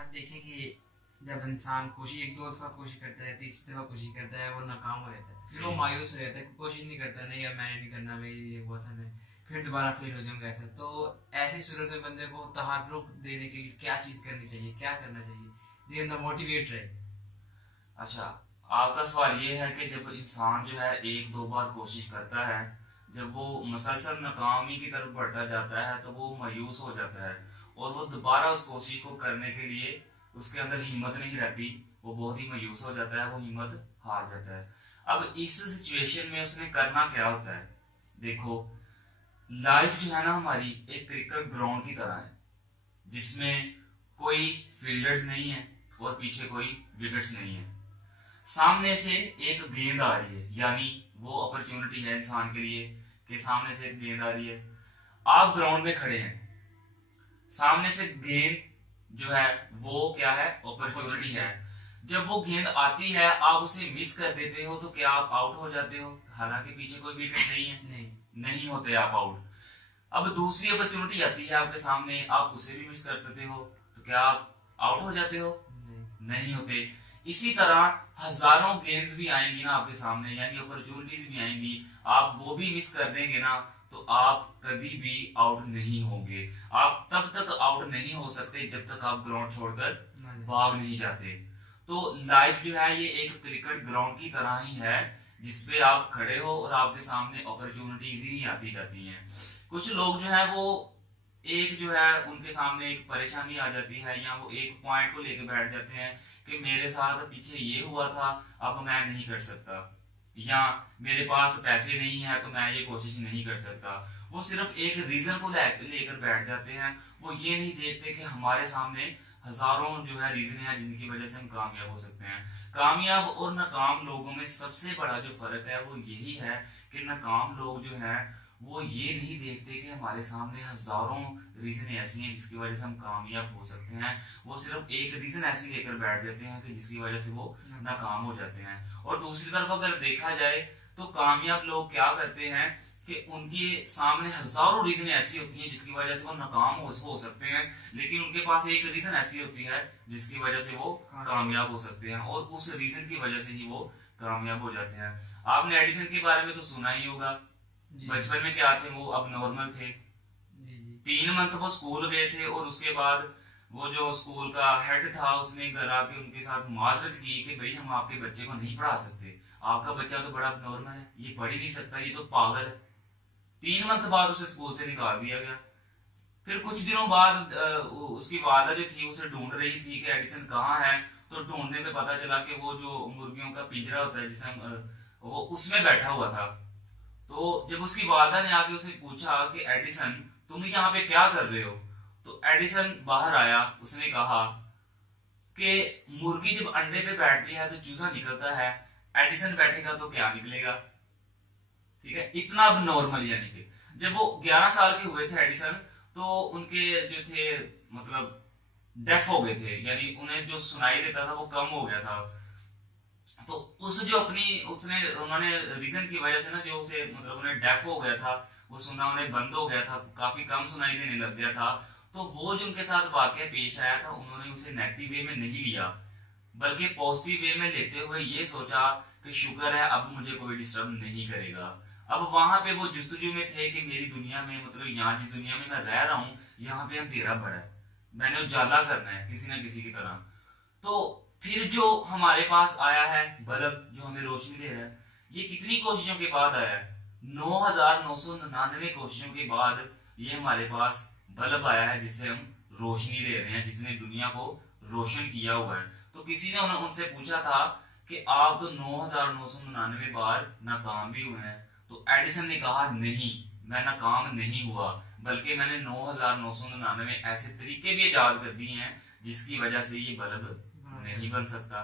आप देखें कि जब इंसान कोशिश एक दो दफ़ा कोशिश करता है, तीसरी दफ़ा कोशिश करता है, वो नाकाम हो जाता है, फिर वो जी। मायूस हो जाता है, कोशिश नहीं करता, नहीं अब मैंने नहीं करना, मेरी ये हुआ था, मैं फिर दोबारा फेल हो जाऊंगा ऐसा। तो ऐसी सूरत में बंदे को तहर्रुक देने के लिए क्या चीज़ करनी चाहिए, क्या करना चाहिए ये अंदर मोटिवेट रहे? अच्छा, आपका सवाल ये है कि जब इंसान जो है एक दो बार कोशिश करता है, जब वो मसलसल नाकामी की तरफ बढ़ता जाता है तो वो मायूस हो जाता है और वो दोबारा उस कोशिश को करने के लिए उसके अंदर हिम्मत नहीं रहती। वो बहुत ही मायूस हो जाता है, वो हिम्मत हार जाता है। अब इस सिचुएशन में उसने करना क्या होता है? देखो, लाइफ जो है ना हमारी एक क्रिकेट ग्राउंड की तरह है, जिसमें कोई फील्डर्स नहीं है और पीछे कोई विकेट्स नहीं है। सामने से एक गेंद आ रही है, यानी वो अपॉर्चुनिटी है इंसान के लिए कि सामने से एक गेंद आ रही है। आप ग्राउंड में खड़े हैं, सामने से गेंद जो है वो क्या है? Opportunity opportunity. है। जब वो गेंद आती है आप उसे मिस कर देते हो तो क्या आप आउट हो जाते हो? हालांकि पीछे कोई विकेट नहीं है, नहीं। नहीं होते आप आउट। अब दूसरी अपॉर्चुनिटी आती है आपके सामने, आप उसे भी मिस कर देते हो तो क्या आप आउट हो जाते हो? नहीं। नहीं होते। इसी तरह हजारों गेम्स भी आएंगी ना आपके सामने, यानी अपॉर्चुनिटीज भी आएंगी, आप वो भी मिस कर देंगे ना तो आप कभी भी आउट नहीं होंगे। आप तब तक आउट नहीं हो सकते जब तक आप ग्राउंड छोड़कर नहीं। भाग नहीं जाते। तो लाइफ जो है ये एक क्रिकेट ग्राउंड की तरह ही है, जिसपे आप खड़े हो और आपके सामने अपॉर्चुनिटीज ही आती जाती हैं। कुछ लोग जो है वो एक जो है उनके सामने एक परेशानी आ जाती है, या वो एक पॉइंट को लेकर बैठ जाते हैं कि मेरे साथ पीछे ये हुआ था, अब मैं नहीं कर सकता, या मेरे पास पैसे नहीं है तो मैं ये कोशिश नहीं कर सकता। वो सिर्फ एक रीजन को लेकर बैठ जाते हैं। वो ये नहीं देखते कि हमारे सामने हजारों जो है रीजन है जिनकी वजह से हम कामयाब हो सकते हैं। कामयाब और नाकाम लोगों में सबसे बड़ा जो फर्क है वो यही है कि नाकाम लोग जो है वो ये नहीं देखते कि हमारे सामने हजारों रीजन ऐसी हैं जिसकी वजह से हम कामयाब हो सकते हैं। वो सिर्फ एक रीजन ऐसी लेकर बैठ जाते हैं कि जिसकी वजह से वो नाकाम हो जाते हैं। और दूसरी तरफ अगर देखा जाए तो कामयाब लोग क्या करते हैं कि उनके सामने हजारों रीजन ऐसी होती हैं जिसकी वजह से वो नाकाम हो सकते हैं, लेकिन उनके पास एक रीजन ऐसी होती है जिसकी वजह से वो कामयाब हो सकते हैं, और उस रीजन की वजह से ही वो कामयाब हो जाते हैं। आपने एडिसन के बारे में तो सुना ही होगा। जी। बचपन में क्या थे, वो अब नॉर्मल थे। जी। जी। 3 मंथ वो स्कूल गए थे और उसके बाद वो जो स्कूल का हेड था उसने घर आके उनके साथ माजरत की कि भाई हम आपके बच्चे को नहीं पढ़ा सकते, आपका बच्चा तो बड़ा नॉर्मल है, ये पढ़ ही नहीं सकता, ये तो पागल है। 3 मंथ बाद उसे स्कूल से निकाल दिया गया। फिर कुछ दिनों बाद उसकी वादा जो थी उसे ढूंढ रही थी कि एडिसन कहाँ है। तो ढूंढने में पता चला कि वो जो मुर्गियों का पिंजरा होता है जिसे हम वो उसमें बैठा हुआ था। तो जब उसकी वालदा ने आके उसे पूछा कि एडिसन तुम यहाँ पे क्या कर रहे हो, तो एडिसन बाहर आया। उसने कहा कि मुर्गी जब अंडे पे बैठती है तो चूजा निकलता है, एडिसन बैठेगा तो क्या निकलेगा? ठीक है, इतना अब नॉर्मल। यानी कि जब वो 11 साल के हुए थे एडिसन, तो उनके जो थे मतलब डेफ हो गए थे, यानी उन्हें जो सुनाई देता था वो कम हो गया था। तो उस जो अपनी उसने उन्होंने रीजन की वजह से ना जो उसे मतलब उन्हें डेफ हो गया था, वो सुनना उन्हें बंद हो गया था, काफी कम सुनाई देने लग गया था। तो वो जो उनके साथ वाकया पेश आया था उन्होंने उसे नेगेटिव वे में नहीं लिया, बल्कि पॉजिटिव वे में लेते हुए ये सोचा कि शुक्र है अब मुझे कोई डिस्टर्ब नहीं करेगा। अब वहां पे वो जुस्तजू में थे कि मेरी दुनिया में मतलब यहाँ जिस दुनिया में मैं रह रहा हूँ यहाँ पे अंधेरा बड़ा है, मैंने उजाला करना है किसी ना किसी की तरह। तो फिर जो हमारे पास आया है बल्ब जो हमें रोशनी दे रहा है, ये कितनी कोशिशों के बाद आया है? 9,999 कोशिशों के बाद ये हमारे पास बल्ब आया है जिससे हम रोशनी ले रहे हैं, जिसने दुनिया को रोशन किया हुआ है। तो किसी ने उनसे पूछा था कि आप तो 9,999 बार नाकाम भी हुए हैं। तो एडिसन ने कहा नहीं, मैं नाकाम नहीं हुआ, बल्कि मैंने 9,999 ऐसे तरीके भी ईजाद कर दिए हैं जिसकी वजह से ये बल्ब नहीं बन सकता।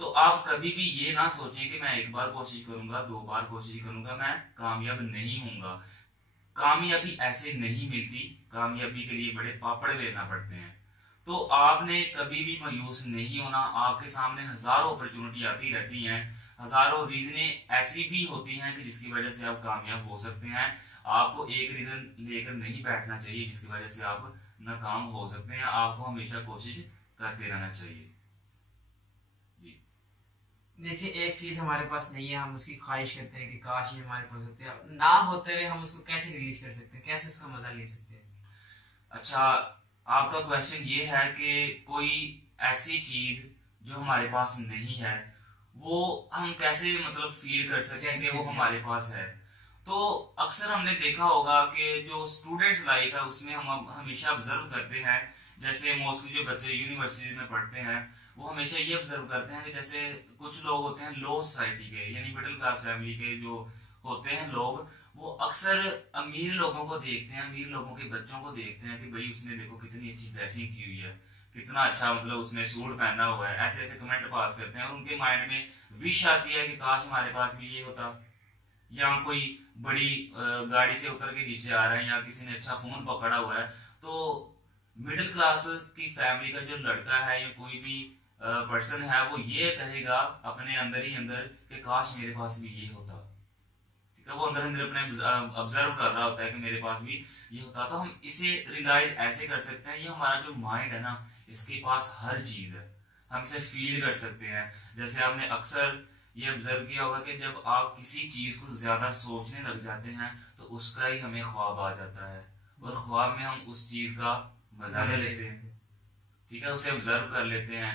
तो आप कभी भी ये ना सोचें कि मैं एक बार कोशिश करूंगा, 2 बार कोशिश करूंगा, मैं कामयाब नहीं होऊंगा। कामयाबी ऐसे नहीं मिलती, कामयाबी के लिए बड़े पापड़ बेलना पड़ते हैं। तो आपने कभी भी मायूस नहीं होना। आपके सामने हजारों अपॉर्चुनिटी आती रहती हैं, हजारों रीजने ऐसी भी होती हैं कि जिसकी वजह से आप कामयाब हो सकते हैं। आपको एक रीजन लेकर नहीं बैठना चाहिए जिसकी वजह से आप नाकाम हो सकते हैं। आपको हमेशा कोशिश करते रहना चाहिए। जी। देखिए, एक चीज हमारे पास नहीं है, हम उसकी ख्वाहिश करते हैं कि काश ये हमारे पास होते हैं, ना होते हुए हम उसको कैसे रिलीज कर सकते हैं, कैसे उसका मजा ले सकते हैं? अच्छा, आपका क्वेश्चन ये है कि कोई ऐसी चीज जो हमारे पास नहीं है वो हम कैसे मतलब फील कर सकते हैं कैसे कि वो feel कर हमारे सकते पास है। तो अक्सर हमने देखा होगा कि जो स्टूडेंट्स लाइफ है उसमें हम हमेशा ऑब्जर्व करते हैं, जैसे मोस्टली जो बच्चे यूनिवर्सिटीज में पढ़ते हैं वो हमेशा ये ऑब्जर्व करते हैं कि जैसे कुछ लोग होते हैं लो सोसाइटी के यानी मिडिल क्लास फैमिली के जो होते हैं लोग, वो अक्सर अमीर लोगों को देखते हैं, अमीर लोगों के बच्चों को देखते हैं कि भाई उसने देखो कितनी अच्छी ड्रेसिंग की हुई है, कितना अच्छा मतलब उसने सूट पहना हुआ है, ऐसे ऐसे कमेंट पास करते हैं और उनके माइंड में विश आती है कि काश हमारे पास भी ये होता, या कोई बड़ी गाड़ी से उतर के नीचे आ रहा है या किसी ने अच्छा फोन पकड़ा हुआ है। तो मिडिल क्लास की फैमिली का जो लड़का है या कोई भी पर्सन है वो ये कहेगा अपने अंदर ही अंदर कि काश मेरे पास भी ये होता। ठीक है, वो अंदर अंदर अपने ऑब्जर्व कर रहा होता है कि मेरे पास भी ये होता। तो हम इसे रियलाइज ऐसे कर सकते हैं, ये हमारा जो माइंड है ना इसके पास हर चीज है, हम इसे फील कर सकते हैं। जैसे आपने अक्सर ये ऑब्जर्व किया होगा कि जब आप किसी चीज को ज्यादा सोचने लग जाते हैं तो उसका ही हमें ख्वाब आ जाता है और ख्वाब में हम उस चीज का मजा ले लेते हैं। ठीक है, उसे ऑब्जर्व कर लेते हैं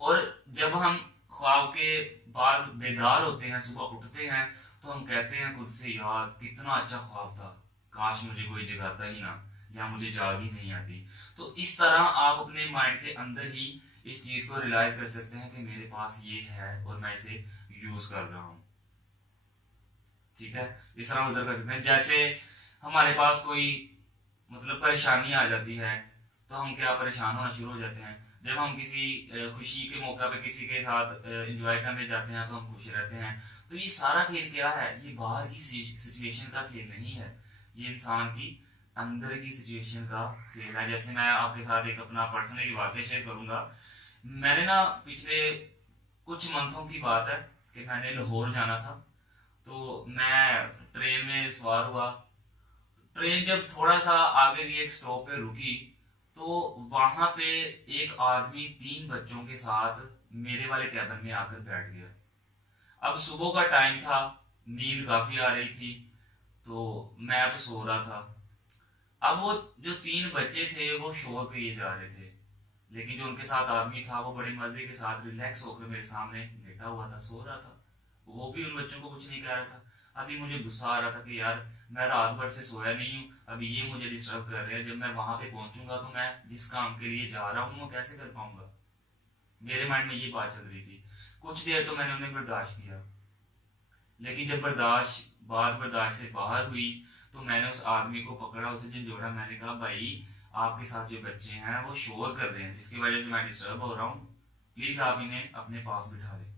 और जब हम ख्वाब के बाद बेदार होते हैं, सुबह उठते हैं तो हम कहते हैं खुद से यार कितना अच्छा ख्वाब था, काश मुझे कोई जगाता ही ना या मुझे जाग ही नहीं आती। तो इस तरह आप अपने माइंड के अंदर ही इस चीज को रियलाइज कर सकते हैं कि मेरे पास ये है और मैं इसे यूज कर रहा हूँ। ठीक है, इस तरह ऑब्जर्व कर सकते हैं। जैसे हमारे पास कोई मतलब परेशानी आ जाती है तो हम क्या परेशान होना शुरू हो जाते हैं। जब हम किसी खुशी के मौका पे किसी के साथ एंजॉय करने जाते हैं तो हम खुश रहते हैं। तो ये सारा खेल क्या है, ये बाहर की सिचुएशन का खेल नहीं है, ये इंसान की अंदर की सिचुएशन का खेल है। जैसे मैं आपके साथ एक अपना पर्सनली वाकया शेयर करूंगा। मैंने ना पिछले कुछ मंथों की बात है कि मैंने लाहौर जाना था, तो मैं ट्रेन में सवार हुआ। ट्रेन जब थोड़ा सा आगे की एक स्टॉप पे रुकी तो वहां पे एक आदमी 3 बच्चों के साथ मेरे वाले कैबिन में आकर बैठ गया। अब सुबह का टाइम था, नींद काफी आ रही थी, तो मैं तो सो रहा था। अब वो जो 3 बच्चे थे वो शोर किए जा रहे थे, लेकिन जो उनके साथ आदमी था वो बड़े मजे के साथ रिलैक्स होकर मेरे सामने लेटा हुआ था, सो रहा था। वो भी उन बच्चों को कुछ नहीं कह रहा था। अभी मुझे गुस्सा आ रहा था कि यार मैं रात भर से सोया नहीं हूँ, अभी ये मुझे डिस्टर्ब कर रहे हैं, जब मैं वहां पे पहुंचूंगा तो मैं जिस काम के लिए जा रहा हूँ वो कैसे कर पाऊंगा। मेरे माइंड में ये बात चल रही थी। कुछ देर तो मैंने उन्हें बर्दाश्त किया, लेकिन जब बात बर्दाश्त से बाहर हुई तो मैंने उस आदमी को पकड़ा, उसे झंझोड़ा। मैंने कहा भाई आपके साथ जो बच्चे हैं वो शोर कर रहे हैं जिसकी वजह से मैं डिस्टर्ब हो रहा हूँ, प्लीज आप इन्हें अपने पास बिठा लें।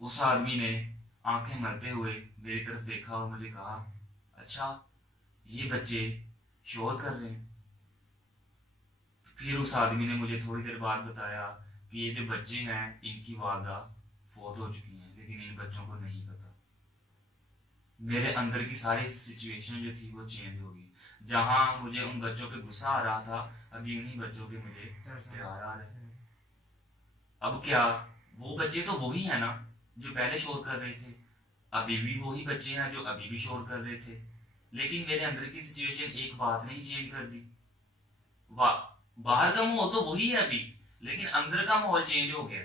उस आदमी ने आंखें मलते हुए मेरी तरफ देखा और मुझे कहा अच्छा ये बच्चे शोर कर रहे हैं। फिर उस आदमी ने मुझे थोड़ी देर बाद बताया कि ये जो बच्चे हैं इनकी वालदा फौत हो चुकी हैं, लेकिन इन बच्चों को नहीं पता। मेरे अंदर की सारी सिचुएशन जो थी वो चेंज हो गई। जहां मुझे उन बच्चों पे गुस्सा आ रहा था, अभी उन्हीं बच्चों पे मुझे प्यार आ रहा है। अब क्या वो बच्चे तो वही है ना जो पहले शोर कर रहे थे, अभी भी वही बच्चे हैं जो अभी भी शोर कर रहे थे, लेकिन मेरे अंदर की सिचुएशन एक बात नहीं चेंज कर दी। बाहर का माहौल तो वही है अभी, लेकिन अंदर का माहौल चेंज हो गया।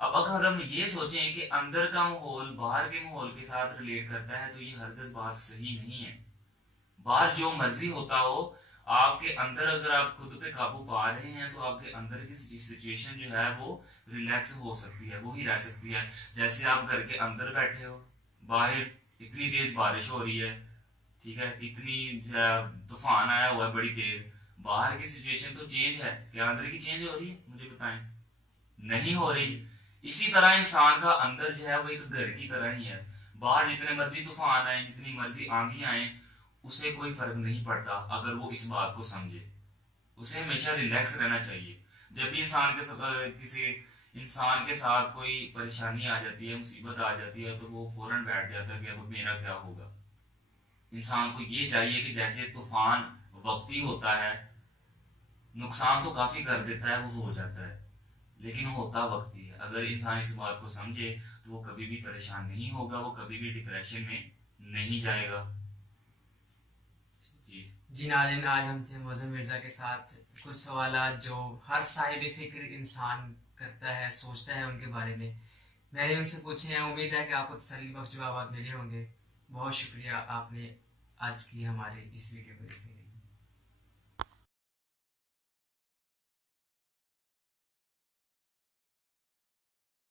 अब अगर हम ये सोचें कि अंदर का माहौल बाहर के माहौल के साथ रिलेट करता है तो ये हरगिज बात सही नहीं है। बाहर जो मर्जी होता हो, आपके अंदर अगर आप खुद पे काबू पा रहे हैं तो आपके अंदर की सिचुएशन जो है वो रिलैक्स हो सकती है, वो ही रह सकती है। जैसे आप घर के अंदर बैठे हो, बाहर इतनी तेज बारिश हो रही है, ठीक है, इतनी तूफान आया हुआ है बड़ी तेज, बाहर की सिचुएशन तो चेंज है, क्या अंदर की चेंज हो रही है? मुझे बताएं, नहीं हो रही। इसी तरह इंसान का अंदर जो है वो एक घर की तरह ही है। बाहर जितने मर्जी तूफान आए, जितनी मर्जी आंधी आए, उसे कोई फर्क नहीं पड़ता अगर वो इस बात को समझे। उसे हमेशा रिलैक्स रहना चाहिए। जब भी किसी इंसान के साथ कोई परेशानी आ जाती है, मुसीबत आ जाती है, तो वो फौरन बैठ जाता है कि अब मेरा क्या होगा। इंसान को ये चाहिए कि जैसे तूफान वक्ती होता है, नुकसान तो काफ़ी कर देता है, वो हो जाता है, लेकिन होता वक्त ही है। अगर इंसान इस बात को समझे तो वो कभी भी परेशान नहीं होगा, वो कभी भी डिप्रेशन में नहीं जाएगा। जी। जी नाज़रीन, आज हम थे मौज़म मिर्ज़ा के साथ कुछ सवालात जो हर साहिब फिक्र इंसान करता है, सोचता है उनके बारे में। मैंने उनसे पूछे हैं, उम्मीद है कि आपको तसल्ली बख्श जवाब मिले होंगे। बहुत शुक्रिया आपने आज की हमारे इस वीडियो को देखने के लिए।